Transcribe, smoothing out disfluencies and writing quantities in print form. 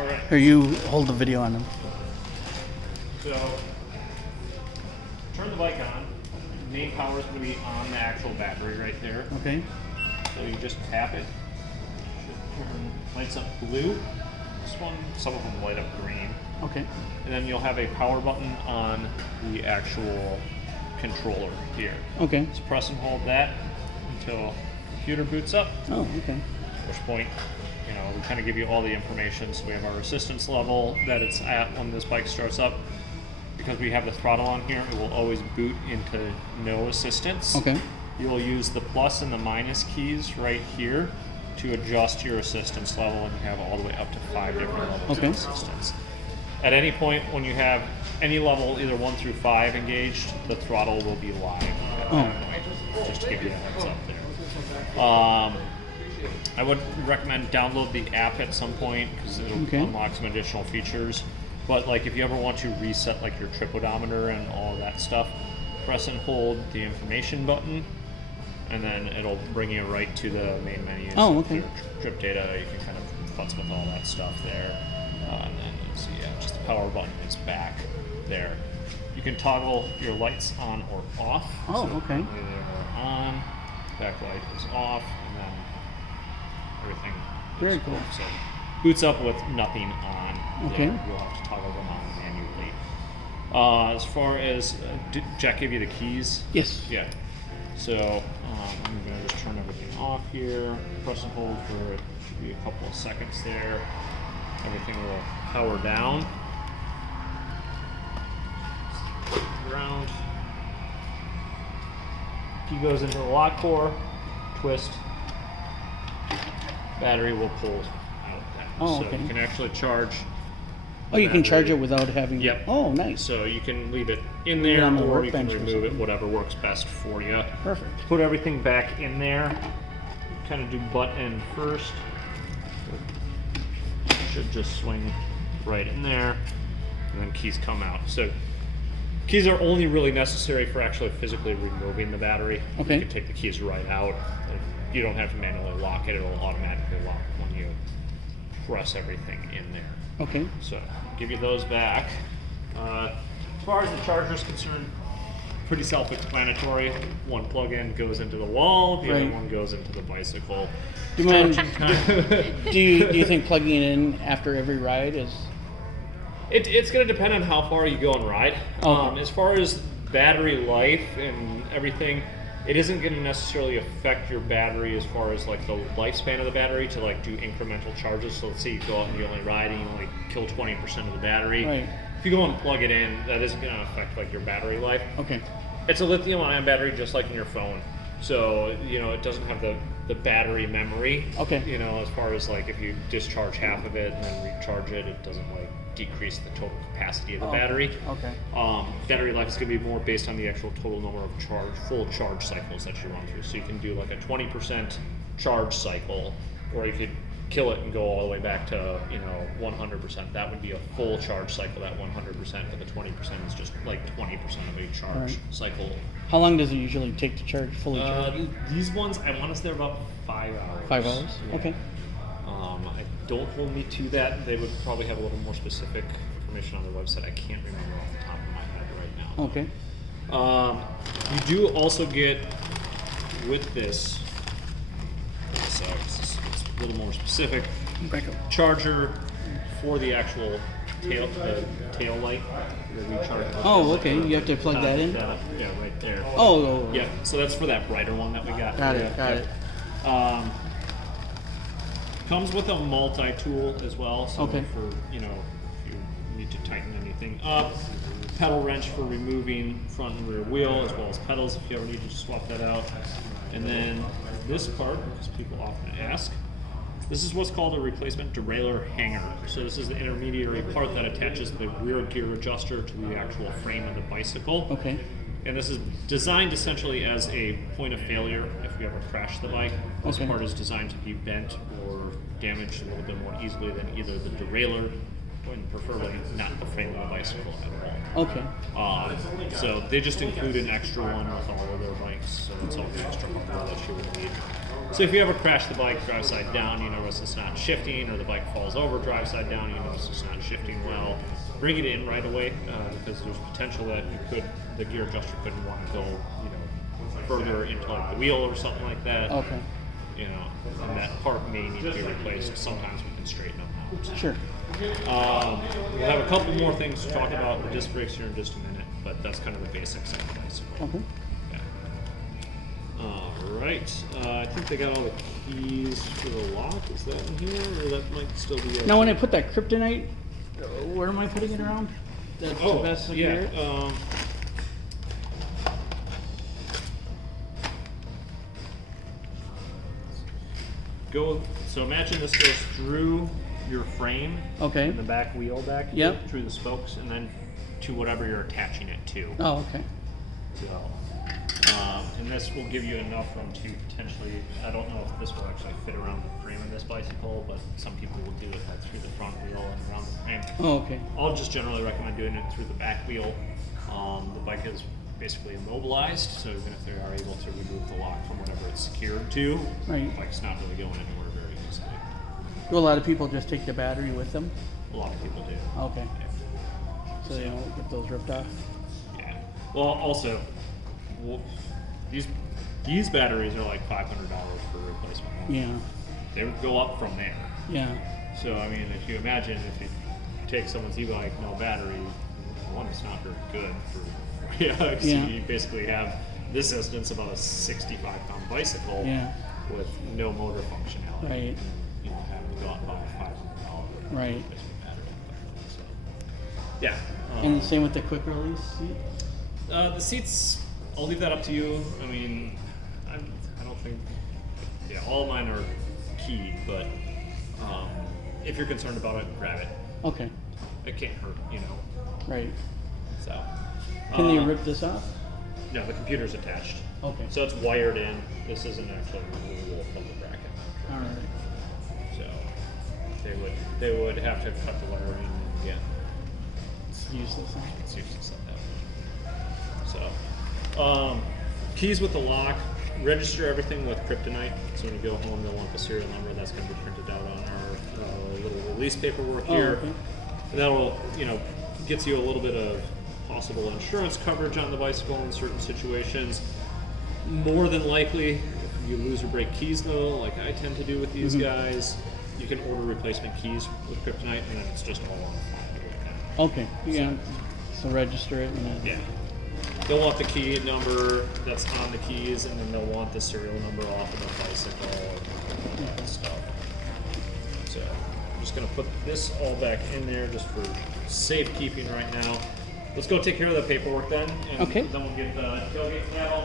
All right. Or you hold the video on them. So, turn the bike on. Main power is going to be on the actual battery right there. Okay. So you just tap it. Should turn, lights up blue. This one, some of them light up green. Okay. And then you'll have a power button on the actual controller here. Okay. So press and hold that until the computer boots up. Oh, okay. At which point, you know, we kind of give you all the information. So we have our resistance level that it's at when this bike starts up. Because we have the throttle on here, it will always boot into no assistance. Okay. You will use the plus and the minus keys right here to adjust your assistance level, and you have all the way up to 5 different levels of assistance. At any point when you have any level, either 1 through 5 engaged, the throttle will be live at that point, just to give you a heads up there. I would recommend download the app at some point because it'll unlock some additional features. But like if you ever want to reset like your trip odometer and all of that stuff, press and hold the information button, and then it'll bring you right to the main menu. Oh, okay. Your trip data, you can kind of futz with all that stuff there. And then you see, just the power button is back there. You can toggle your lights on or off. Oh, so okay. They're on, backlight is off, and then everything Very is cool. off. So boots up with nothing on. Okay. There. You'll have to toggle them on manually. As far as, did Jack give you the keys? Yes. Yeah. So I'm going to just turn everything off here, press and hold for should be a couple of seconds there. Everything will power down. Ground. Key goes into the lock core, twist, battery will pull out that. Oh, so okay. you can actually charge. Oh, you can charge it without having... Yep. Oh, nice. So you can leave it in there, on the or you can workbench or remove it, something. whatever works best for you. Perfect. Put everything back in there. Kind of do butt end first. Should just swing right in there, and then keys come out. So keys are only really necessary for actually physically removing the battery. Okay. You can take the keys right out. You don't have to manually lock it. It'll automatically lock when you press everything in there. Okay. So give you those back. As far as the charger is concerned, pretty self-explanatory. One plug-in goes into the wall, the other one goes into the bicycle. Do you mind, do you think plugging it in after every ride is... It's going to depend on how far you go and ride. Okay. As far as battery life and everything, it isn't going to necessarily affect your battery as far as like the lifespan of the battery to like do incremental charges. So let's say you go out and you only ride and you only kill 20% of the battery. Right. If you go and plug it in, that isn't going to affect like your battery life. Okay. It's a lithium-ion battery just like in your phone. So, you know, it doesn't have the battery memory. Okay. You know, as far as like if you discharge half of it and then recharge it, it doesn't like decrease the total capacity of the battery. Okay. Battery life is going to be more based on the actual total number of full charge cycles that you run through. So you can do like a 20% charge cycle, or you could kill it and go all the way back to, you know, 100%. That would be a full charge cycle, that 100%, but the 20% is just like 20% of a charge cycle. How long does it usually take to charge, fully charge? These ones, I want to say they're about 5 hours. 5 hours? Yeah. Okay. Don't hold me to that. They would probably have a little more specific information on their website. I can't remember off the top of my head right now. Okay. You do also get with this, so it's a little more specific, Back up. charger for the actual tail light. The recharge. Oh, okay. You have to plug that in? Yeah, right there. Oh. Yeah, so that's for that brighter one that we got. Got it. Comes with a multi-tool as well, so Okay. for, you know, if you need to tighten anything up. Pedal wrench for removing front and rear wheel, as well as pedals if you ever need to swap that out. And then this part, because people often ask, this is what's called a replacement derailleur hanger. So this is the intermediary part that attaches the rear gear adjuster to the actual frame of the bicycle. Okay. And this is designed essentially as a point of failure if you ever crash the bike. This part is designed to be bent or damaged a little bit more easily than either the derailleur, and preferably not the frame of the bicycle at all. Okay. So they just include an extra one with all of their bikes, so that's all the extra hardware that you would need. So if you ever crash the bike drive side down, you notice it's not shifting, or the bike falls over drive side down, you notice it's not shifting well, bring it in right away, because there's potential that the gear adjuster could want to go, further into like the wheel or something like that. Okay. And that part may need to be replaced. Sometimes we can straighten them out. Sure. We'll have a couple more things to talk about with disc brakes here in just a minute, but that's kind of the basics of the bicycle. Okay. All right. I think they got all the keys for the lock. Is that in here, or that might still be? Now, when I put that kryptonite, where am I putting it around? That's the best secure? So imagine this goes through your frame, Okay. and the back wheel back here, Yep. through the spokes, and then to whatever you're attaching it to. Oh, okay. So, and this will give you enough room to potentially, I don't know if this will actually fit around the frame of this bicycle, but some people will do it through the front wheel and around the frame. Oh, okay. I'll just generally recommend doing it through the back wheel. The bike is basically immobilized, so even if they are able to remove the lock from whatever it's secured to, Right. the bike's not really going anywhere very easily. Do a lot of people just take the battery with them? A lot of people do. Okay. Yeah. So they don't get those ripped off? Yeah. Well, also, these batteries are like $500 for replacement. Yeah. They would go up from there. Yeah. So I mean, if you imagine if you take someone's e-bike, no battery, one, it's not very good for. Yeah. So you basically have this instance about a 65-pound bicycle with no motor functionality. Right. And, having to go out and buy a $500 Right. replacement battery. So, yeah. And the same with the quick release seat? The seats, I'll leave that up to you. I mean, I don't think, all of mine are keyed, but if you're concerned about it, grab it. Okay. It can't hurt, Right. So. Can they rip this off? No, the computer's attached. Okay. So it's wired in. This isn't actually removable from the bracket. All right. So they would have to cut the wiring and get It's useless. Huh? it's useless at that point. So keys with the lock. Register everything with kryptonite. So when you go home, they'll want the serial number. That's going to be printed out on our little release paperwork here. Okay. And that'll gets you a little bit of possible insurance coverage on the bicycle in certain situations. More than likely, if you lose or break keys though, like I tend to do with these guys, you can order replacement keys with kryptonite, and then it's just all on the file. Okay. Yeah. So register it and then. Yeah. They'll want the key number that's on the keys, and then they'll want the serial number off of the bicycle and all that stuff. So I'm just going to put this all back in there just for safekeeping right now. Let's go take care of the paperwork then, and Okay. then we'll get the tailgate tab all